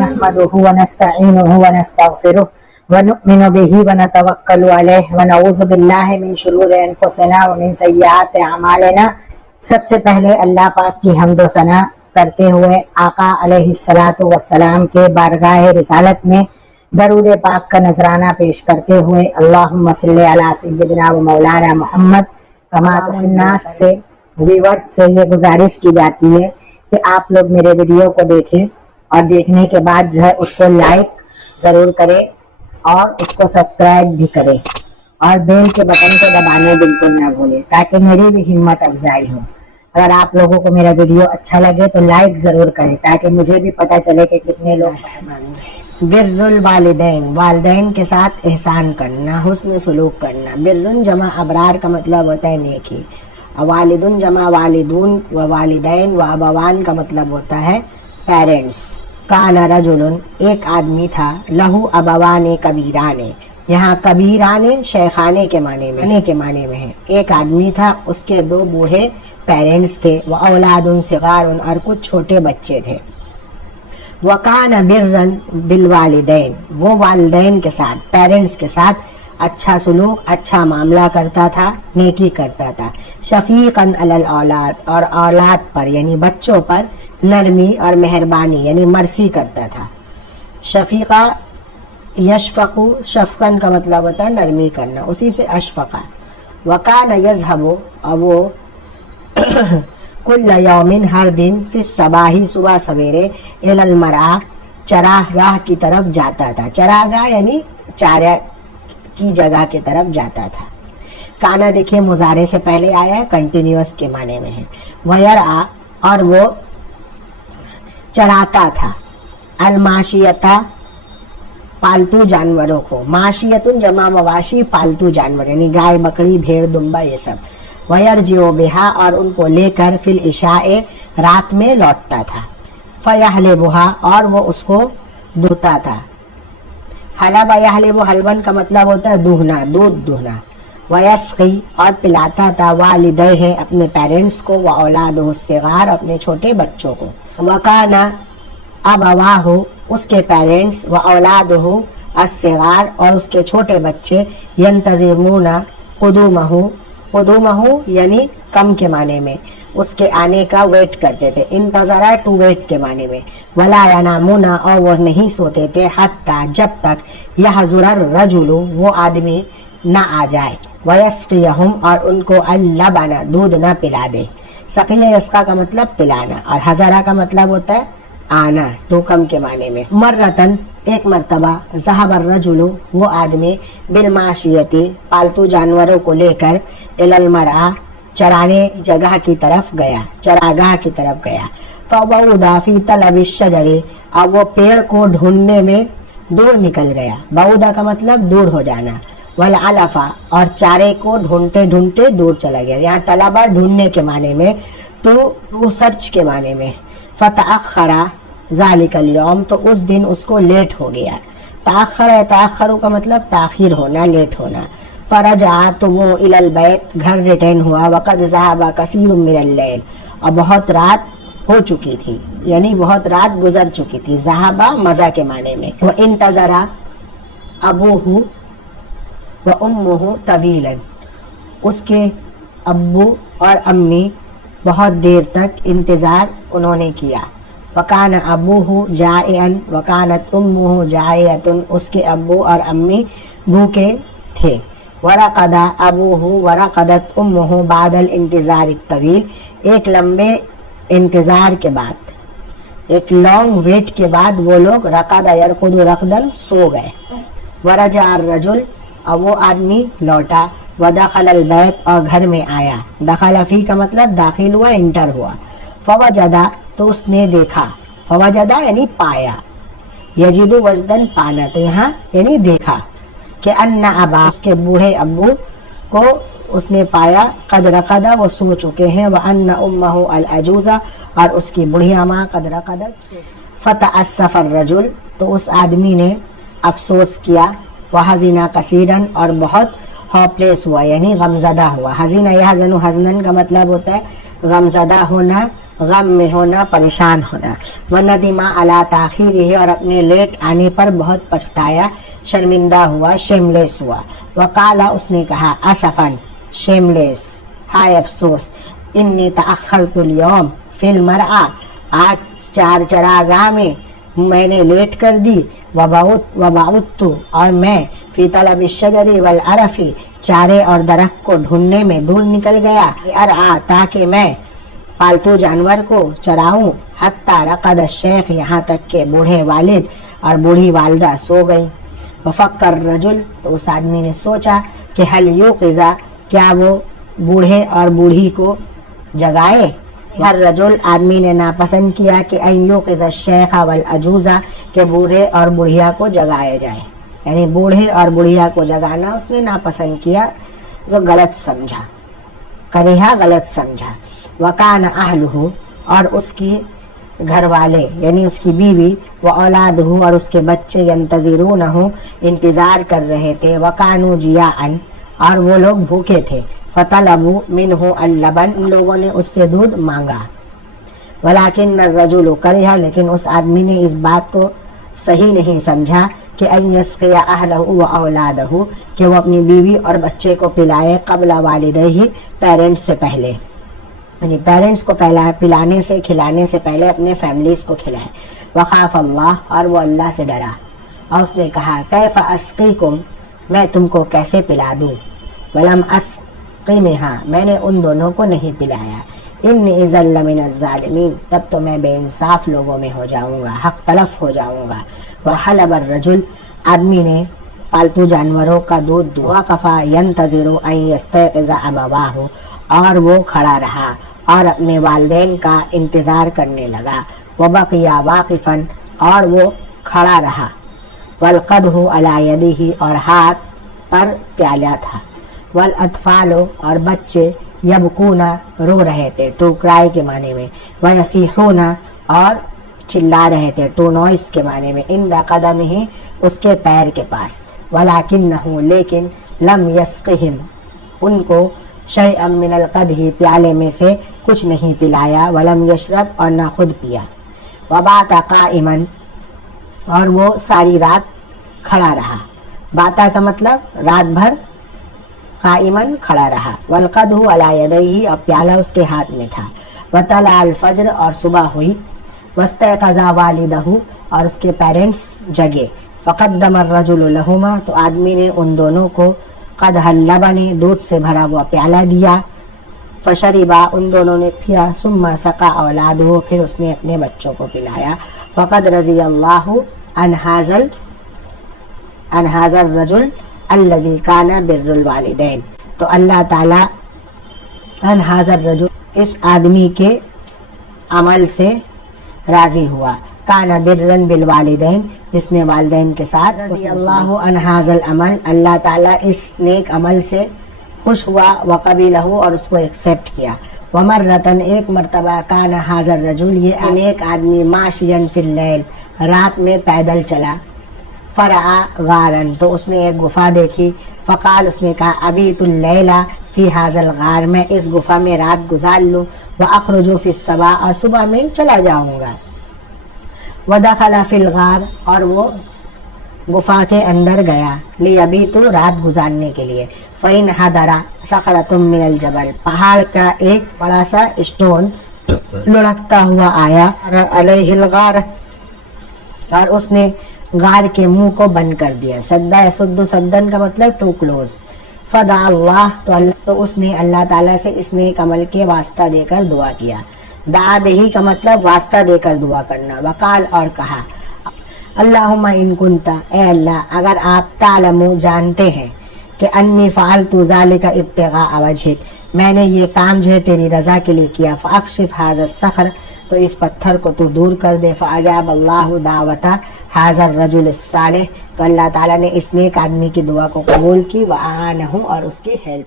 نحمده ونستعينه ونستغفره ونؤمن به ونتوکل علیہ ونعوذ باللہ من شرور انفسنا ومن سیئات اعمالنا۔ سب سے پہلے اللہ پاک کی حمد و ثنا کرتے ہوئے آقا علیہ الصلاۃ والسلام کے بارگاہ رسالت میں درود پاک کا نذرانہ پیش کرتے ہوئے اللہم صلی علی سیدنا و مولانا محمد کما الناس سے ویورز سے یہ گزارش کی جاتی ہے کہ آپ لوگ میرے ویڈیو کو دیکھیں اور دیکھنے کے بعد جو ہے اس کو لائک ضرور کرے اور اس کو سبسکرائب بھی کرے اور بیل کے بٹن کو دبانا بالکل نہ بھولے تاکہ میری بھی ہمت افزائی ہو۔ اگر آپ لوگوں کو میرا ویڈیو اچھا لگے تو لائک ضرور کریں تاکہ مجھے بھی پتہ چلے کہ کتنے لوگ بر الوالدین، والدین کے ساتھ احسان کرنا، حسن سلوک کرنا۔ بر جمع ابرار کا مطلب ہوتا ہے نیکی، والدن جمع والدون و والدین و ابوان کا مطلب ہوتا ہے پیرنٹس۔ کان رجل، ایک آدمی تھا، لہو ابوان کبیران، یہاں کبیران شیخانے کے معنی میں ہے۔ ایک آدمی تھا، اس کے دو بوڑھے پیرنٹس تھے، وہ اولاد صغار، اور کچھ چھوٹے بچے تھے۔ وکان برًا بالوالدین، وہ والدین کے ساتھ، پیرنٹس کے ساتھ اچھا سلوک، اچھا معاملہ کرتا تھا، نیکی کرتا تھا۔ شفیقاً علی الاولاد، اور اولاد پر یعنی بچوں پر نرمی اور مہربانی یعنی مرسی کرتا تھا۔ شفیقہ یشفقو، شفقن کا مطلب ہوتا ہے نرمی کرنا، اسی سے اشفقہ۔ وکان یذهب، اور وہ کل یوم، ہر دن، فی الصباح، صبح سویرے، الی المرعی، چراہ گاہ کی طرف جاتا تھا۔ چراہ گاہ یعنی چارہ کی جگہ کی طرف جاتا تھا۔ کانا دیکھیے مضارع سے پہلے آیا ہے، کنٹینیوس کے معنی میں ہے۔ ویرعی، اور وہ چراتا تھا۔ الماشیتا، پالتو جانوروں کو۔ ماشیتن جمع مواشی، پالتو جانور یعنی گائے، بکری، بھیڑ، دمبا، یہ سب۔ ویرجع بہا، اور ان کو لے کر فی العشاء، رات میں لوٹتا تھا۔ فیحلبھا، اور وہ اس کو دھوتا تھا۔ حلب یحلب، حلبن کا مطلب ہوتا ہے دہنا، دودھ دہنا۔ ویسقی، اور پلاتا تھا، والدیہ، اپنے پیرنٹس کو، واولادہ الصغار، اپنے چھوٹے بچوں کو۔ وکان ابواہ، اس کے پیرنٹس، واولادہ الصغار، اور اس کے چھوٹے بچے، ینتظرون قدومہ، قدومہ یعنی کم کے معنی میں، اس کے آنے کا ویٹ کرتے تھے۔ انتظرہ ٹو ویٹ کے معنی میں۔ ولا ینامون، اور وہ نہیں سوتے تھے، حتی جب تک یحضر الرجل، وہ آدمی نہ آ جائے، ویسقیہم، اور ان کو اللبن، دودھ نہ پلا دے۔ سقیہ یسقا کا مطلب پلانا، اور حضرہ کا مطلب ہوتا ہے آنا، ٹو کم کے معنی میں۔ مرتن، ایک مرتبہ، ذهب الرجل، وہ آدمی، بالماشیتی، پالتو جانوروں کو لے کر، الی المرعی، چرانے جگہ کی طرف گیا، چراگاہ کی طرف گیا۔ فبعد فی طلب الشجر، اب وہ پیڑ کو ڈھونڈنے میں دور نکل گیا۔ بعودہ کا مطلب دور ہو جانا۔ والعلف، اور چارے کو ڈھونڈتے ڈھونڈتے دور چلا گیا، یہاں طلبہ ڈھونڈنے کے معنی میں، ٹو سرچ کے معنی میں۔ فتأخر ذالک اليوم، تو اس دن اس کو لیٹ ہو گیا۔ تاخر کا مطلب تاخیر ہونا، لیٹ ہونا۔ فرجع، تو وہ الی البیت، گھر ریٹرن ہوا۔ وقد ذهب کثیر من اللیل، اور بہت رات ہو چکی تھی یعنی بہت رات گزر چکی تھی۔ ذهب مزہ کے معنی میں۔ وانتظر ابوہ وامہ طویلا، اس کے ابو اور امی بہت دیر تک انتظار انہوں نے کیا۔ وکان ابوہ جائعا وکانت امہ جائعۃ، اس کے ابو اور امی بھوکے تھے۔ ورقد ابوہ ورقدت امہ بعد الانتظار الطویل، ایک لمبے انتظار کے بعد، ایک لانگ ویٹ کے بعد وہ لوگ رقد یرقد رقدن سو گئے۔ ورجع الرجل، اور وہ آدمی لوٹا۔ ودخل البیت، اور گھر میں آیا۔ دخل فی کا مطلب داخل ہوا، انٹر ہوا۔ فوجدا، تو اس نے دیکھا، فوجدا یعنی پایا، یجد وجدن پانا، تو یہاں یعنی دیکھا کہ ان ابا، اس کے بوڑھے ابو کو اس نے پایا، قد رقد، وہ سو چکے ہیں، وان امہ العجوزہ، اور اس کی بڑھیا ماں قد رقدت۔ فتأسف الرجل، تو اس آدمی نے افسوس کیا، وحزن کثیرا، اور بہت होपलेस हुआ यानी गमजदा हुआ। हजीना यहज़नु हज़नन का मतलब होता है गमजदा होना, गम में होना, परेशान होना। वनदिमा अला ताखीरिही और अपने लेट आने पर बहुत पछताया, शर्मिंदा हुआ, शेमलेस हुआ। वकाला उसने कहा असफन शेमलेस हाय अफसोस, इन्नी तअख्खरतुल यौम फिल मरआ आज चार चरागाह में मैंने लेट कर दी। वबाउत्तु और मैं फी तलब शजरी वल अरफी चारे और दरख्त को ढूंढने में दूर निकल गया। अरआ ताकि मैं पालतू जानवर को चराऊं। हत्ता रक़द शेख यहाँ तक के बूढ़े वालिद और बूढ़ी वालदा सो गई। वफ़क्कर रजुल तो उस आदमी ने सोचा कि हल युक़िज़ा क्या वो बूढ़े और बूढ़ी को जगाए। हर रजुल आदमी ने नापसंद किया कि अन युक़िज़ शेख वल अजूज़ा के बूढ़े और बुढ़िया को जगाया जाए, यानी बूढ़े और बुढ़िया को जगाना उसने नापसंद किया, तो गलत समझा, करिहा गलत समझा। वकान अहलुहु और उसकी घर वाले यानी उसकी बीवी, व औलादहु और उसके बच्चे, यंतज़िरूनहु इंतजार कर रहे थे, वकानु जियाअन और वो लोग भूखे थे। फतलबु मिनहु अल्लबन उन लोगों ने उससे दूध मांगा। वलाकिन रजुल करिहा लेकिन उस आदमी ने इस बात को सही नहीं समझा कि अन यस्क़िया अहलहु व औलादहु कि वो अपनी बीवी और बच्चे को पिलाए क़ब्ल वालिदैहि पेरेंट्स से पहले, यानी पेरेंट्स को पहला पिलाने से खिलाने से पहले अपने फैमिलीज को खिलाए। वखाफ अल्लाह और वो अल्लाह से डरा और उसने कहा कैफ़ अस्क़ीकुम मैं तुमको कैसे पिला दूँ। वलम अस्क़िमिहा मैंने उन दोनों को नहीं पिलाया। इन्नी इज़्ज़न लमिनज़ ज़ालिमीन तब तो मैं बेइंसाफ लोगों में हो जाऊँगा, हक़ तलफ हो जाऊँगा। वहलबर रजुल आदमी ने पालतू जानवरों का दूध दुआ कफ़ा यंतज़िरु अन यस्तयक़िज़ अबवाहु और वो खड़ा रहा और अपने वालिदैन का इंतज़ार करने लगा। वबक़िया वाक़िफ़न और वो खड़ा रहा। वलक़दहु अला यदिही और हाथ पर प्याला था। वल अतफ़ालो और बच्चे यबकूना रो रहे थे, टू क्राई के माने में, वयसीहूना और चिल्ला रहे थे, टू नॉइस के माने में, इंदा क़दमिही उसके पैर के पास। वलाकिन्नहु लेकिन लम यस्क़िहिम उनको शैअम मिनल क़दही प्याले में से कुछ नहीं पिलाया। वलम यशरब और ना खुद पिया। वबाता क़ाइमन और वो सारी रात खड़ा रहा। बाता का मतलब रात भर, क़ाइमन खड़ा रहा। वलक़दहु अला यदैही और प्याला उसके हाथ में था। वतला अल फज्र और सुबह हुई। वस्तयक़ज़ा वालिदहु और उसके पेरेंट्स जगे। फ़क़द्दम अर्रजुलु लहुमा तो आदमी ने उन दोनों को क़दहल लबनी दूध से भरा हुआ प्याला दिया। फ़शरिबा उन दोनों ने पिया। सुम्मा सक़ा औलादहु फिर उसने अपने बच्चों को पिलाया। फ़क़द रज़ियल्लाहु अन हाज़र रजुल अल्लज़ी काना बिर्रुल वालिदैन तो अल्लाह ताला अन हाज़र रजुल इस आदमी के अमल से राज़ी हुआ। काना बिर्रन बिल वालिदैन जिसने वालिदैन के साथ। रज़ियल्लाहु अन हाज़ल अमल अल्लाह ताला इस नेक अमल से खुश हुआ। वक़बिलहु और उसको एक्सेप्ट किया। वमर्रतन एक मरतबा काना हाज़र रजुल ये अनेक आदमी माशियन फिल लैल रात में पैदल चला। फ़रआ गारन तो उसने एक गुफा देखी। फ़क़ाल उसने कहा अबी तुल लैला फ़ी हाज़ल गार मैं इस गुफा में रात गुजार लूँ। व अख़रुजु फ़िस सबा और सुबह में चला जाऊँगा। व दख़ला फ़िल गार और वो गुफा के अंदर गया। ली अभी तो रात गुजारने के लिए। फ़इन हदरा सख़रतुम मिनल जबल पहाड़ का एक बड़ा सा स्टोन लुढ़कता हुआ आया। अलैहिल गार और उसने गार के मुंह को बंद कर दिया। सद्दा यसुद्दु सद्दन का मतलब टू क्लोज। फदा अल्लाह तो उसने अल्लाह ताला से इस नेक अमल के वास्ता देकर दुआ किया। दा बेही का मतलब वास्ता देकर दुआ करना। वकाल और कहा अल्लाहुम्मा इन कुंता ए अल्लाह अगर आप तालमु जानते हैं कि अन्नी फ़अलतु ज़ालिका इब्तिगा वजहिक मैंने ये काम जो है तेरी रज़ा के लिए किया। फ़अक्शिफ़ हाज़ा सख़र तो इस पत्थर को तू दूर कर दे। फ़अजाब अल्लाहु दावता हाज़र रजुल सालेह तो अल्लाह ताला ने इस नेक आदमी की दुआ को कबूल की। व आनहु और उसकी हेल्प